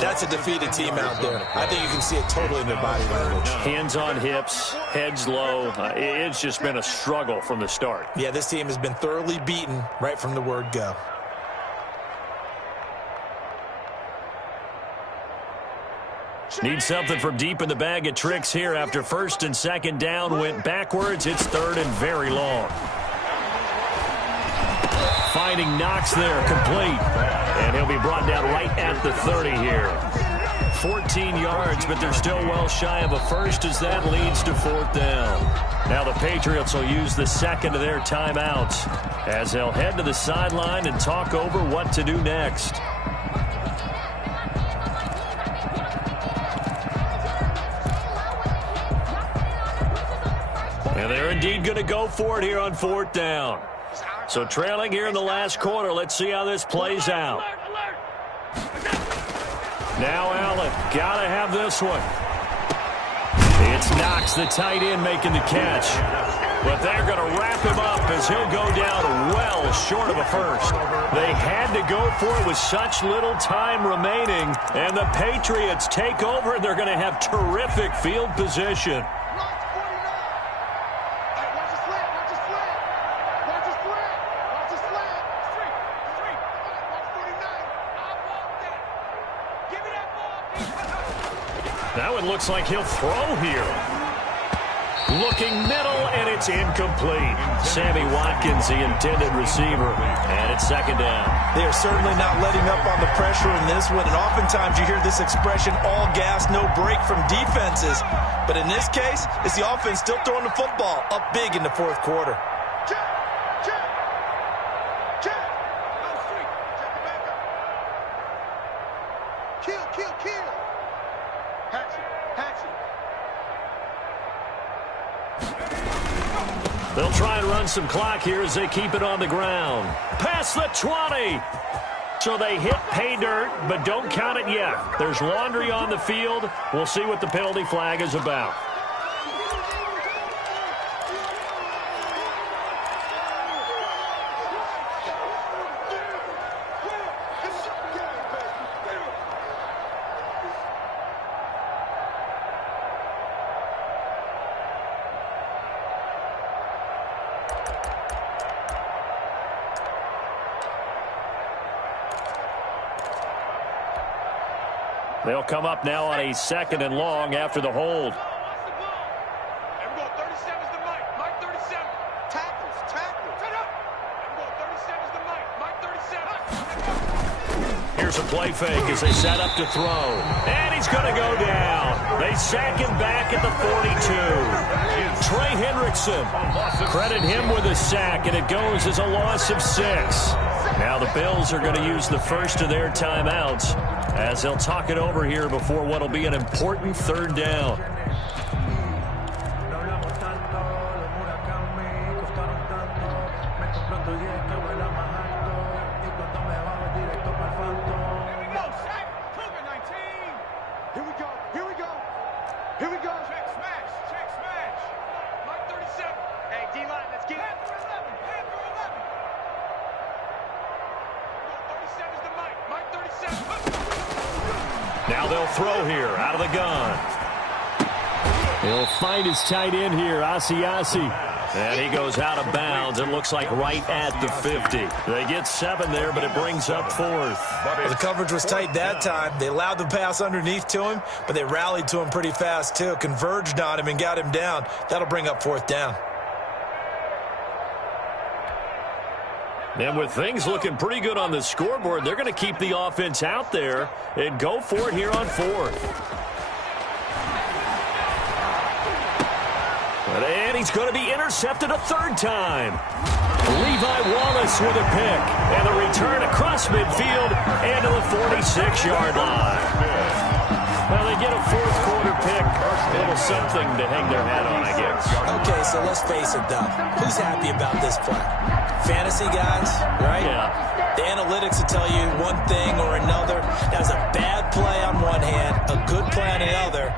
that's a defeated team out there. I think you can see it totally in their body language. Hands on hips, heads low. It's just been a struggle from the start. Yeah, this team has been thoroughly beaten right from the word go. Need something from deep in the bag of tricks here after 1st and 2nd down went backwards. It's 3rd and very long. Finding Knox there, complete. And he'll be brought down right at the 30 here. 14 yards, but they're still well shy of a first as that leads to 4th down. Now the Patriots will use the 2nd of their timeouts as they'll head to the sideline and talk over what to do next. And they're indeed going to go for it here on 4th down. So trailing here in the last quarter, let's see how this plays out. Now Allen, got to have this one. It's Knox, the tight end, making the catch. But they're going to wrap him up as he'll go down well short of a first. They had to go for it with such little time remaining. And the Patriots take over. They're going to have terrific field position. Now it looks like he'll throw here. Looking middle, and it's incomplete. Sammy Watkins, the intended receiver. And it's 2nd down. They are certainly not letting up on the pressure in this one. And oftentimes you hear this expression, all gas, no break from defenses. But in this case, it's the offense still throwing the football up big in the 4th quarter. They'll try and run some clock here as they keep it on the ground. Past the 20. So they hit pay dirt, but don't count it yet. There's laundry on the field. We'll see what the penalty flag is about. They'll come up now on a 2nd and long after the hold. Here's a play fake as they set up to throw. And he's going to go down. They sack him back at the 42. Trey Hendrickson. Credit him with a sack, and it goes as a loss of 6. Now the Bills are going to use the first of their timeouts as they'll talk it over here before what will be an important 3rd down. Now they'll throw here out of the gun. He'll find his tight end here, Asiasi. And he goes out of bounds. It looks like right at the 50. They get 7 there, but it brings up 4th. Well, the coverage was tight that time. They allowed the pass underneath to him, but they rallied to him pretty fast, too. Converged on him and got him down. That'll bring up 4th down. And with things looking pretty good on the scoreboard, they're going to keep the offense out there and go for it here on 4th. And he's going to be intercepted a 3rd time. Levi Wallace with a pick. And the return across midfield and to the 46-yard line. Well, they get a 4th quarter pick. A little something to hang their hat on, I guess. Okay, so let's face it, though. Who's happy about this play? Fantasy guys, right? Yeah. The analytics will tell you one thing or another. That was a bad play on one hand, a good play on the other,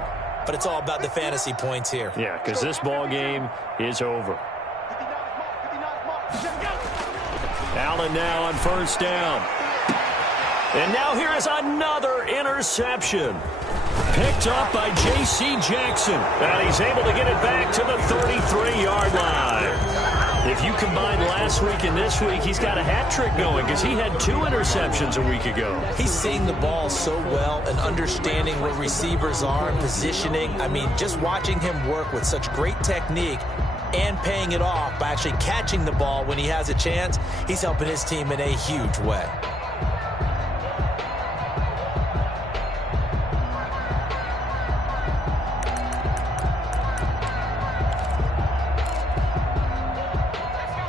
but it's all about the fantasy points here. Yeah, because this ball game is over. Allen now on 1st down. And now here is another interception. Picked up by J.C. Jackson. And he's able to get it back to the 33-yard line. If you combine last week and this week, he's got a hat trick going because he had 2 interceptions a week ago. He's seeing the ball so well and understanding where receivers are and positioning. I mean, just watching him work with such great technique and paying it off by actually catching the ball when he has a chance, he's helping his team in a huge way.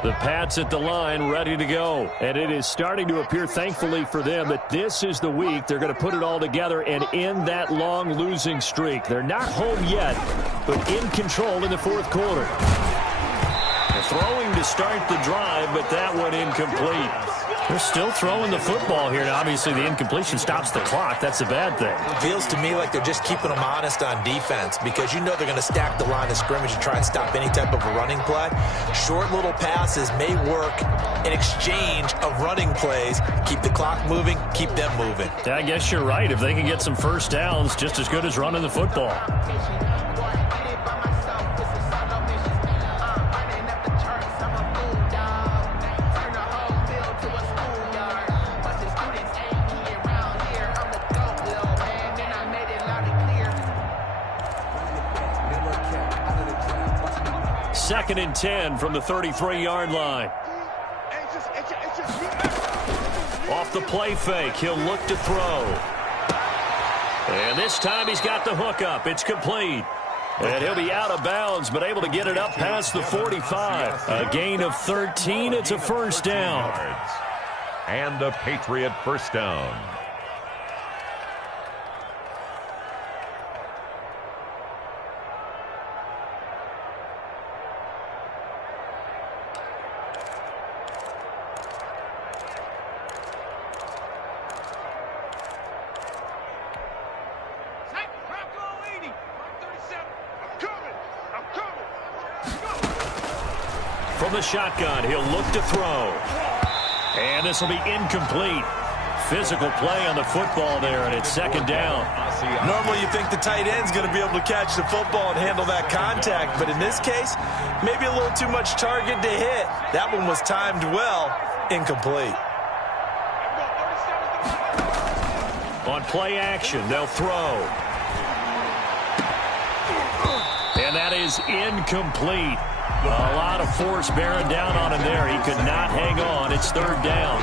The Pats at the line, ready to go. And it is starting to appear, thankfully for them, that this is the week they're going to put it all together and end that long losing streak. They're not home yet, but in control in the 4th quarter. They're throwing to start the drive, but that one incomplete. They're still throwing the football here. Now, obviously, the incompletion stops the clock. That's a bad thing. It feels to me like they're just keeping them honest on defense because you know they're going to stack the line of scrimmage and try and stop any type of a running play. Short little passes may work in exchange of running plays. Keep the clock moving, keep them moving. Yeah, I guess you're right. If they can get some 1st downs, just as good as running the football. Second and 10 from the 33-yard line. Off the play fake, he'll look to throw. And this time he's got the hook up. It's complete. And he'll be out of bounds, but able to get it up past the 45. A gain of 13. It's a 1st down. And a Patriot 1st down. from the shotgun. He'll look to throw. And this will be incomplete. Physical play on the football there, and it's second down. Normally you think the tight end's going to be able to catch the football and handle that contact, but in this case, maybe a little too much target to hit. That one was timed well, incomplete. On play action, they'll throw. And that is incomplete. A lot of force bearing down on him there. He could not hang on. It's third down.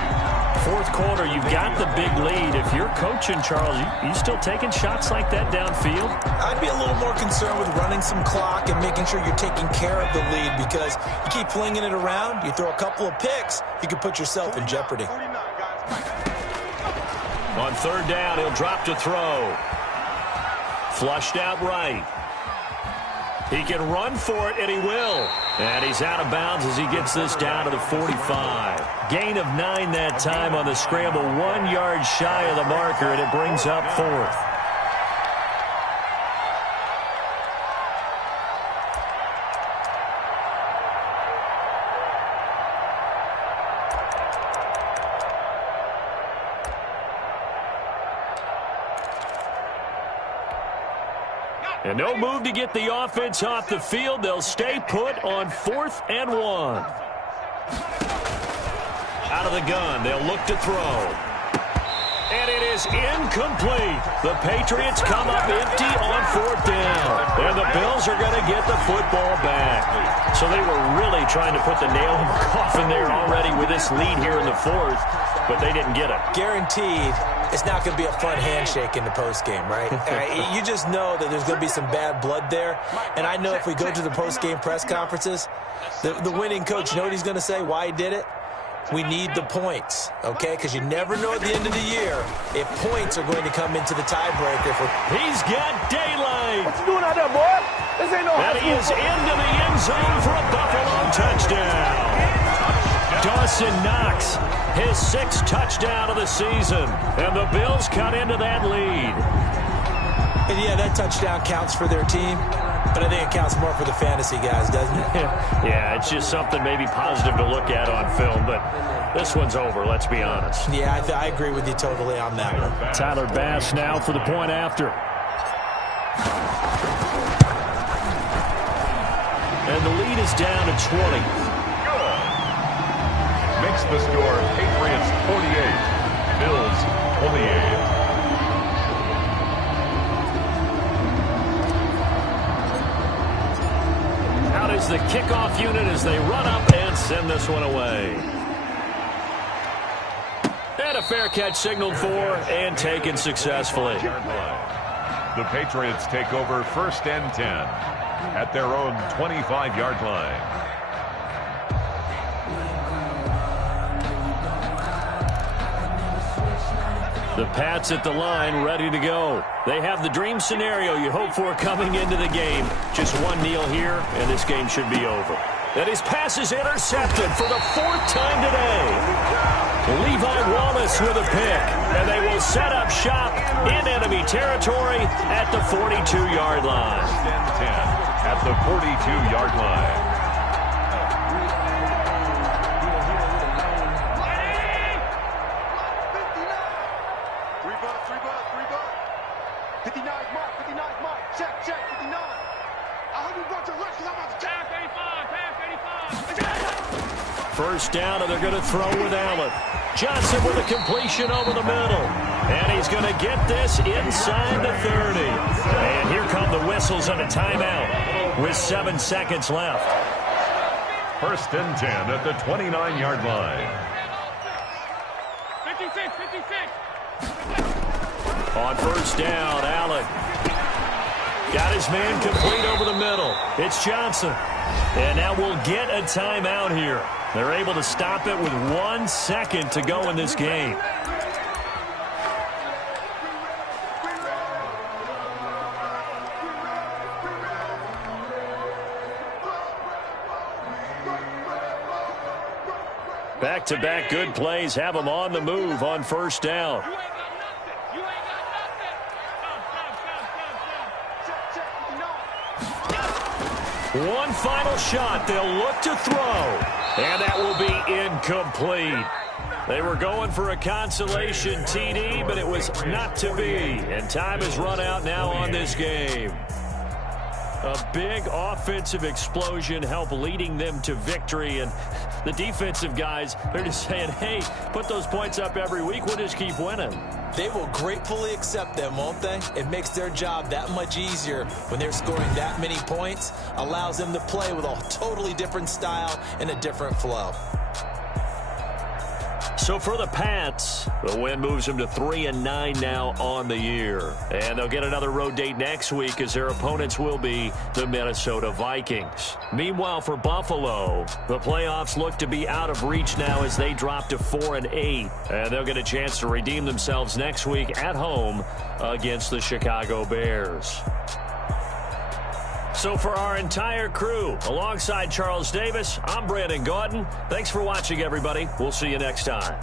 Fourth quarter, you've got the big lead. If you're coaching, Charles, you still taking shots like that downfield? I'd be a little more concerned with running some clock and making sure you're taking care of the lead, because you keep flinging it around, you throw a couple of picks, you can put yourself in jeopardy. On third down, he'll drop to throw. Flushed out right. He can run for it, and he will. And he's out of bounds as he gets this down to the 45. Gain of 9 that time on the scramble. 1 yard shy of the marker, and it brings up fourth. And no move to get the offense off the field. They'll stay put on 4th and 1. Out of the gun, they'll look to throw. And it is incomplete. The Patriots come up empty on 4th down. And the Bills are going to get the football back. So they were really trying to put the nail in the coffin there already with this lead here in the 4th, but they didn't get it. Guaranteed. It's not going to be a fun handshake in the postgame, right? You just know that there's going to be some bad blood there. And I know if we go to the postgame press conferences, the winning coach, you know what he's going to say, why he did it? We need the points, okay? Because you never know at the end of the year if points are going to come into the tiebreaker. He's got daylight. What you doing out there, boy? This ain't no And he is into the end zone for a Buffalo touchdown. Dawson Knox, his 6th touchdown of the season. And the Bills cut into that lead. And yeah, that touchdown counts for their team, but I think it counts more for the fantasy guys, doesn't it? Yeah, it's just something maybe positive to look at on film, but this one's over, let's be honest. Yeah, I agree with you totally on that one. Tyler Bass now for the point after. And the lead is down to 20. Makes the score Patriots 48, Bills 28. Out is the kickoff unit as they run up and send this one away. And a fair catch signaled for and taken successfully. The Patriots take over 1st and 10 at their own 25-yard line. The Pats at the line, ready to go. They have the dream scenario you hope for coming into the game. Just one kneel here, and this game should be over. And his pass is intercepted for the 4th time today. Levi Wallace with a pick, and they will set up shop in enemy territory at the 42-yard line. 10 at the 42-yard line. First down, and they're going to throw with Allen. Johnson with a completion over the middle. And he's going to get this inside the 30. And here come the whistles and a timeout with 7 seconds left. 1st and 10 at the 29-yard line. 56. On first down, Allen got his man complete over the middle. It's Johnson. And now we'll get a timeout here. They're able to stop it with 1 second to go in this game. Back-to-back good plays have them on the move on first down. One final shot. They'll look to throw. And that will be incomplete. They were going for a consolation TD, but it was not to be. And time has run out now on this game. A big offensive explosion helped leading them to victory. And the defensive guys, they're just saying, hey, put those points up every week. We'll just keep winning. They will gratefully accept them, won't they? It makes their job that much easier when they're scoring that many points. Allows them to play with a totally different style and a different flow. So for the Pats, the win moves them to 3-9 now on the year. And they'll get another road date next week as their opponents will be the Minnesota Vikings. Meanwhile, for Buffalo, the playoffs look to be out of reach now as they drop to 4-8. And they'll get a chance to redeem themselves next week at home against the Chicago Bears. So for our entire crew, alongside Charles Davis, I'm Brandon Gaudin. Thanks for watching, everybody. We'll see you next time.